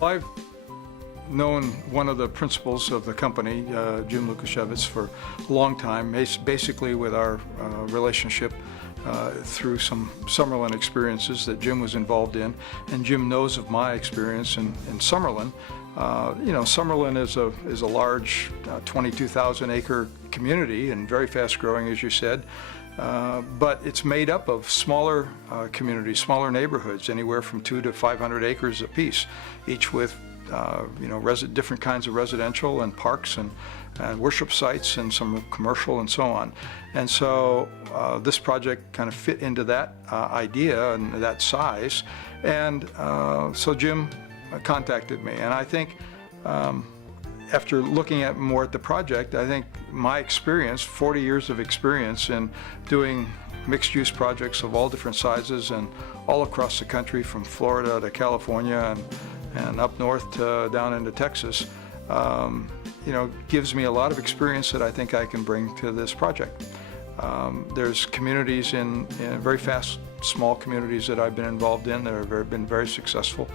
I've known one of the principals of the company, Jim Lukashevitz, for a long time, basically with our relationship through some Summerlin experiences that Jim was involved in, and Jim knows of my experience in Summerlin. Summerlin is a large 22,000 acre community and very fast growing, as you said, but it's made up of smaller communities, smaller neighborhoods, anywhere from 200 to 500 acres apiece, each with different kinds of residential and parks and worship sites and some commercial and so on. And so this project kind of fit into that idea and that size. And so Jim contacted me, and I think after looking more at the project, I think my experience, 40 years of experience in doing mixed-use projects of all different sizes and all across the country, from Florida to California and up north to down into Texas, gives me a lot of experience that I think I can bring to this project. There's communities in very fast, small communities that I've been involved in that have been very successful.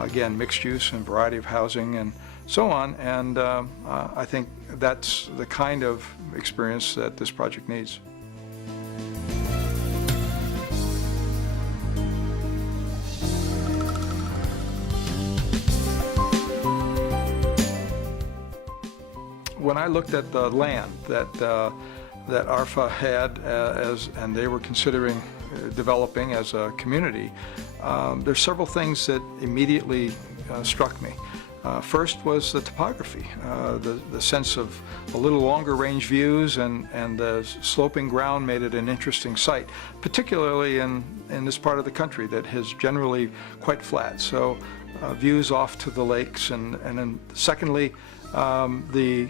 Again, mixed use and variety of housing and so on, and I think that's the kind of experience that this project needs. When I looked at the land that ARFA had and they were considering developing as a community, there's several things that immediately struck me. First was the topography, the sense of a little longer range views, and the sloping ground made it an interesting site, particularly in this part of the country that is generally quite flat. So views off to the lakes, and then secondly, the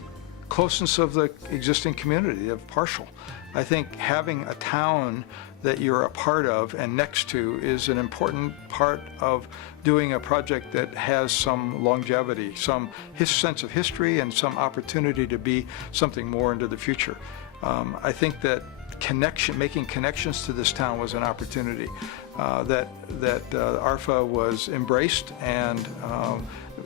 closeness of the existing community of Parshall. I think having a town that you're a part of and next to is an important part of doing a project that has some longevity, some sense of history, and some opportunity to be something more into the future. I think that making connections to this town was an opportunity that ARFA was embraced and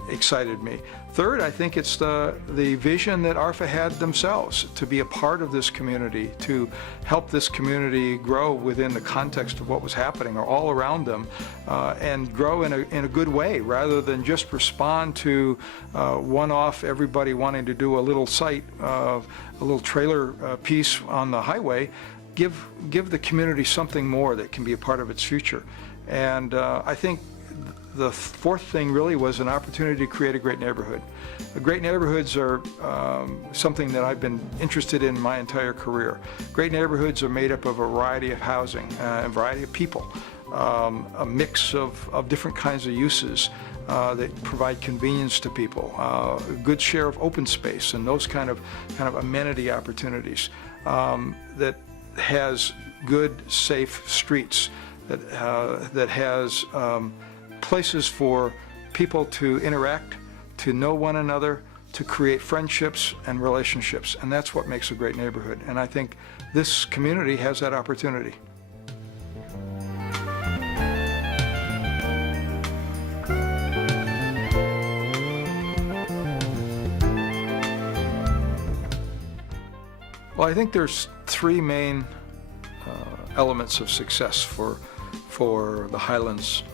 excited me. Third, I think it's the vision that ARFA had themselves to be a part of this community, to help this community grow within the context of what was happening or all around them, and grow in a good way, rather than just respond to one-off everybody wanting to do a little site, a little trailer piece on the highway. Give the community something more that can be a part of its future. And I think the fourth thing really was an opportunity to create a great neighborhood. Great neighborhoods are something that I've been interested in my entire career. Great neighborhoods are made up of a variety of housing, a variety of people, a mix of different kinds of uses that provide convenience to people, a good share of open space and those kind of amenity opportunities, that has good, safe streets, that has places for people to interact, to know one another, to create friendships and relationships, and that's what makes a great neighborhood. And I think this community has that opportunity. Well, I think there's three main elements of success for the Highlands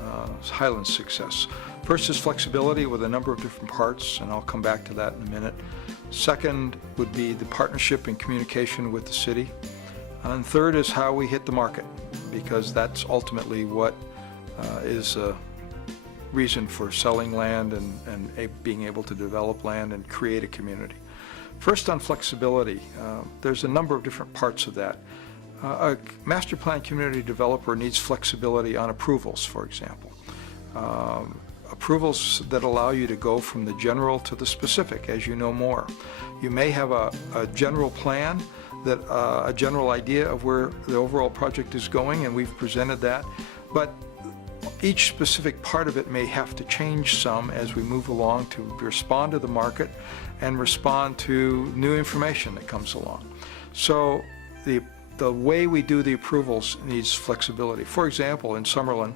success. First is flexibility with a number of different parts, and I'll come back to that in a minute. Second would be the partnership and communication with the city. And third is how we hit the market, because that's ultimately what is a reason for selling land and being able to develop land and create a community. First, on flexibility, there's a number of different parts of that. A master plan community developer needs flexibility on approvals, for example. Approvals that allow you to go from the general to the specific as you know more. You may have a general plan, a general idea of where the overall project is going, and we've presented that, but each specific part of it may have to change some as we move along to respond to the market and respond to new information that comes along. So the way we do the approvals needs flexibility. For example, in Summerlin,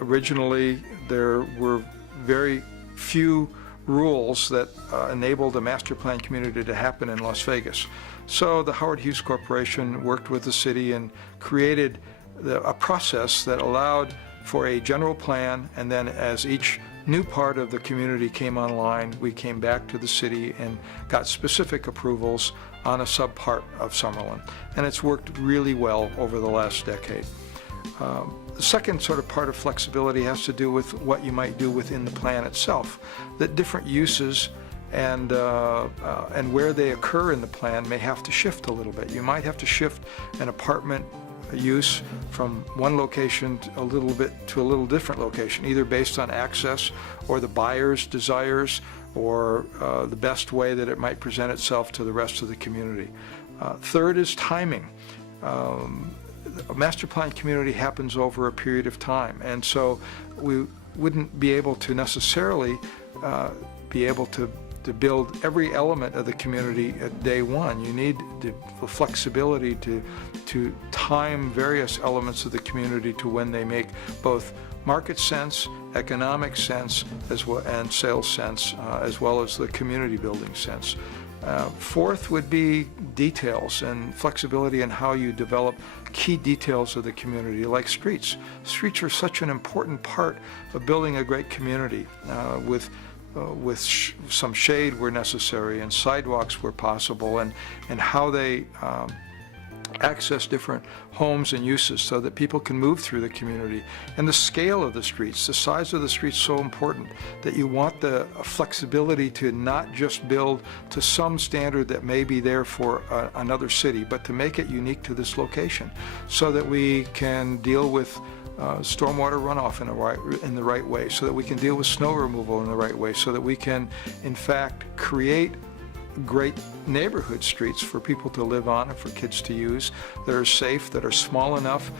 originally there were very few rules that enabled a master plan community to happen in Las Vegas. So the Howard Hughes Corporation worked with the city and created a process that allowed for a general plan, and then as each new part of the community came online, we came back to the city and got specific approvals on a subpart of Summerlin. And it's worked really well over the last decade. The second sort of part of flexibility has to do with what you might do within the plan itself. That different uses and where they occur in the plan may have to shift a little bit. You might have to shift an apartment use from one location to a little different location, either based on access or the buyer's desires or the best way that it might present itself to the rest of the community. Third is timing. A master plan community happens over a period of time, and so we wouldn't be able to necessarily be able to build every element of the community at day one. You need the flexibility to time various elements of the community to when they make both market sense, economic sense, as well, and sales sense, as well as the community building sense. Fourth would be details and flexibility in how you develop key details of the community, like streets. Streets are such an important part of building a great community, with some shade where necessary and sidewalks where possible, and how they access different homes and uses so that people can move through the community. And the scale of the streets, the size of the streets, so important that you want the flexibility to not just build to some standard that may be there for another city, but to make it unique to this location so that we can deal with stormwater runoff in the right way, so that we can deal with snow removal in the right way, so that we can in fact create great neighborhood streets for people to live on and for kids to use, that are safe, that are small enough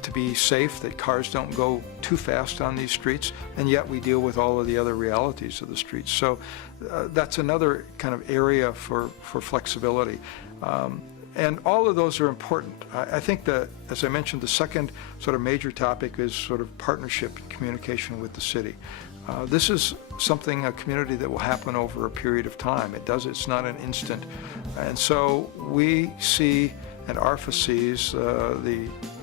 to be safe, that cars don't go too fast on these streets, and yet we deal with all of the other realities of the streets. So that's another kind of area for flexibility. And all of those are important. I think that, as I mentioned, the second sort of major topic is sort of partnership and communication with the city. This is something, a community that will happen over a period of time. It's not an instant. And so we see, and ARFA sees,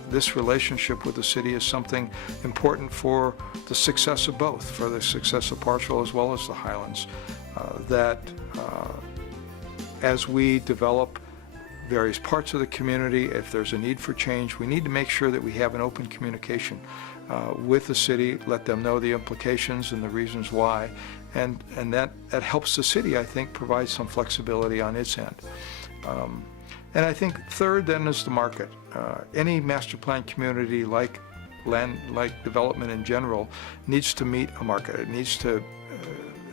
this relationship with the city as something important for the success of both, for the success of Parshall as well as the Highlands. As we develop various parts of the community, if there's a need for change, we need to make sure that we have an open communication with the city, let them know the implications and the reasons why, and that helps the city, I think, provide some flexibility on its end. And I think third then is the market. Any master plan community, like development in general, needs to meet a market. It needs to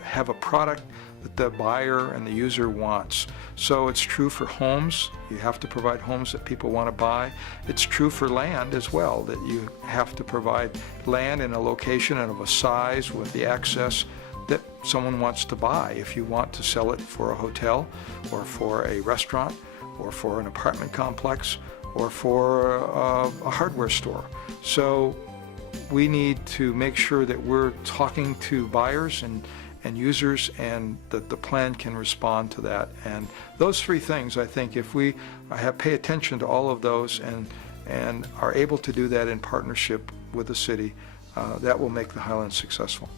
have a product that the buyer and the user wants. So it's true for homes. You have to provide homes that people want to buy. It's true for land as well, that you have to provide land in a location and of a size with the access that someone wants to buy. If you want to sell it for a hotel or for a restaurant or for an apartment complex or for a hardware store. So we need to make sure that we're talking to buyers and users, and that the plan can respond to that. And those three things, I think, if we pay attention to all of those and are able to do that in partnership with the city, that will make the Highlands successful.